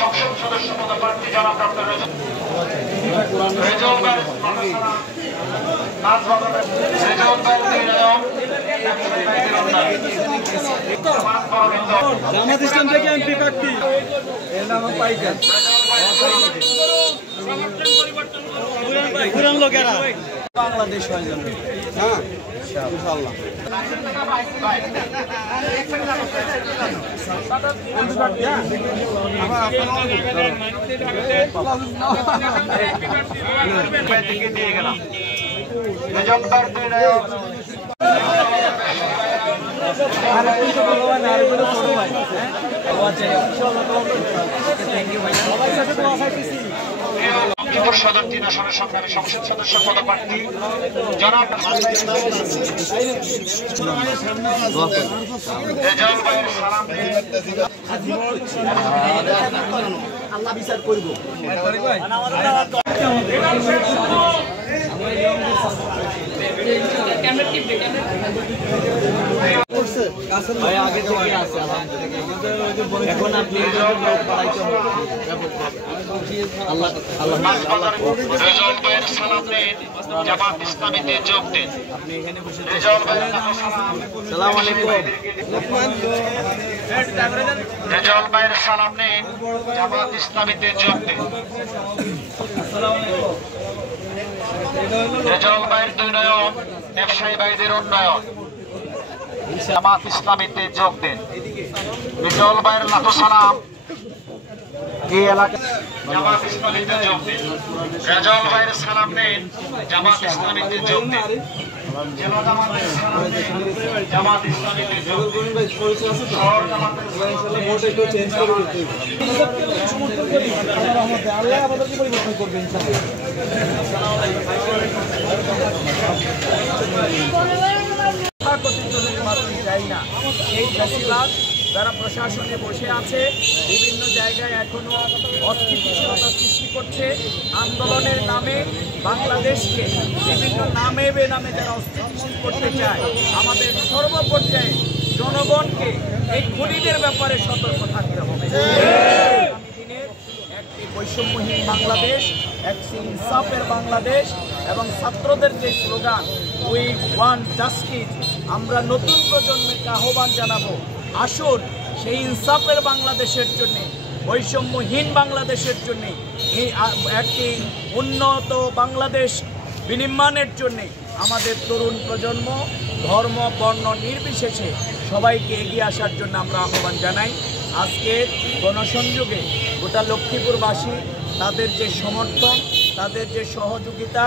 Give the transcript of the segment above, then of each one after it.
সংসদ সদস্য পদপ্রার্থী জনাব ডক্টর রেজাউল ভাই জামাত ইসলাম থেকে এমপি প্রার্থী এর নাম পাইকার পুরান লোকেরা বাংলাদেশ হয়ে যাবে। হ্যাঁ ইনশাআল্লাহ। দিয়ে গেলাম সদর 3 আসনের সরকারি সংসদ সদস্য পদপ্রার্থী জনাব রেজাউল ভাইয়ের সালাম আল্লাহ বিচার করব। আগে থেকে আছে এখন আপনি রেজাউল ভাইয়ের সালাম নিন, জামাত ইসলামীতে যোগ দিন। রেজাউল ভাইয়ের সালাম আলাইকুম। রেজাউল ভাইয়ের সালাম নিন, জামাত ইসলামীতে যোগ দিন। রেজাউল ভাইয়ের দুর্নয়ন, ব্যবসায়ী ভাইদের উন্নয়ন, জামাত ইসলামীতে যোগ দিন। রেজাউল ভাইয়ের লাখো সালাম, এই এলাকা জামাত ইসলামীতে যোগ দিন। রেজাউল ভাইয়ের সালাম নিন, জামাত ইসলামীতে যোগ দিন। জেলা জামাতের সালাম নিন, জামাত ইসলামীতে যোগ দিন। শহর জামাতের আল্লাহ আমাদেরকে পরিবর্তন করবেন। চাই না এই ফ্যাসিবাদ যারা প্রশাসনে বসে আছে বিভিন্ন জায়গায় এখনো অস্থিতিশীলতা সৃষ্টি করছে। আন্দোলনের নামে বাংলাদেশকে বিভিন্ন নামে বেনামে যারা অস্থিতিশীল করতে চায়, আমাদের সর্বপর্যায়ে জনগণকে এই খুনিদের ব্যাপারে সতর্ক থাকতে হবে। একটি বৈষম্যহীন বাংলাদেশ, একটি ইনসাফের বাংলাদেশ এবং ছাত্রদের যে স্লোগান উই ওয়ান্ট জাস্টিস, আমরা নতুন প্রজন্মকে আহ্বান জানাবো, আসুন সেই ইনসাফের বাংলাদেশের জন্যে, বৈষম্যহীন বাংলাদেশের জন্যে, এই একটি উন্নত বাংলাদেশ বিনির্মাণের জন্যে আমাদের তরুণ প্রজন্ম ধর্ম বর্ণ নির্বিশেষে সবাইকে এগিয়ে আসার জন্য আমরা আহ্বান জানাই। আজকের গণসংযোগে গোটা লক্ষ্মীপুরবাসী তাদের যে সমর্থন, তাদের যে সহযোগিতা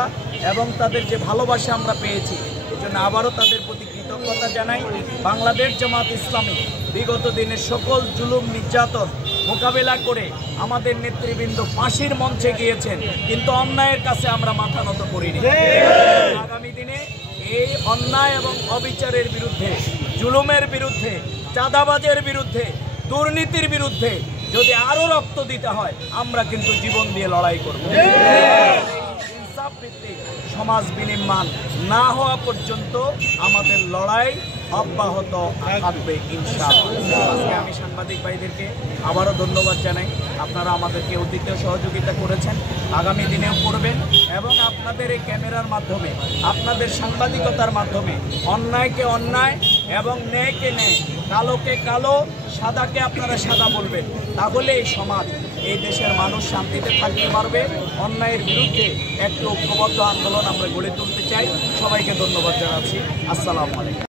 এবং তাদের যে ভালোবাসা আমরা পেয়েছি, এজন্য আবারও তাদের প্রতি কৃতজ্ঞতা জানাই। বাংলাদেশ জামাত ইসলামী বিগত দিনের সকল জুলুম নির্যাতন মোকাবেলা করে আমাদের নেতৃবৃন্দ ফাঁসির মঞ্চে গিয়েছেন, কিন্তু অন্যায়ের কাছে আমরা মাথা নত করিনি। আগামী দিনে এই অন্যায় এবং অবিচারের বিরুদ্ধে, জুলুমের বিরুদ্ধে, চাঁদাবাজের বিরুদ্ধে, দুর্নীতির বিরুদ্ধে যদি আরো রক্ত দিতে হয়, আমরা কিন্তু জীবন দিয়ে লড়াই করব। ইনসাফ ভিত্তিক সমাজ বিনির্মাণ না হওয়া পর্যন্ত আমাদের লড়াই অব্যাহত থাকবে ইনশাআল্লাহ। আজকে আমি সাংবাদিক ভাইদেরকে আবারও ধন্যবাদ জানাই। আপনারা আমাদেরকে অতীতে সহযোগিতা করেছেন, আগামী দিনেও করবেন এবং আপনাদের এই ক্যামেরার মাধ্যমে, আপনাদের সাংবাদিকতার মাধ্যমে অন্যায়কে অন্যায় এবং ন্যায়কে ন্যায়, কালোকে কালো, সাদাকে আপনারা সাদা বলবেন। তাহলে এই সমাজ, এই দেশের মানুষ শান্তিতে থাকতে পারবে। অন্যায়ের বিরুদ্ধে একটি ঐক্যবদ্ধ আন্দোলন আমরা গড়ে তুলতে চাই। সবাইকে ধন্যবাদ জানাচ্ছি। আসসালামু আলাইকুম।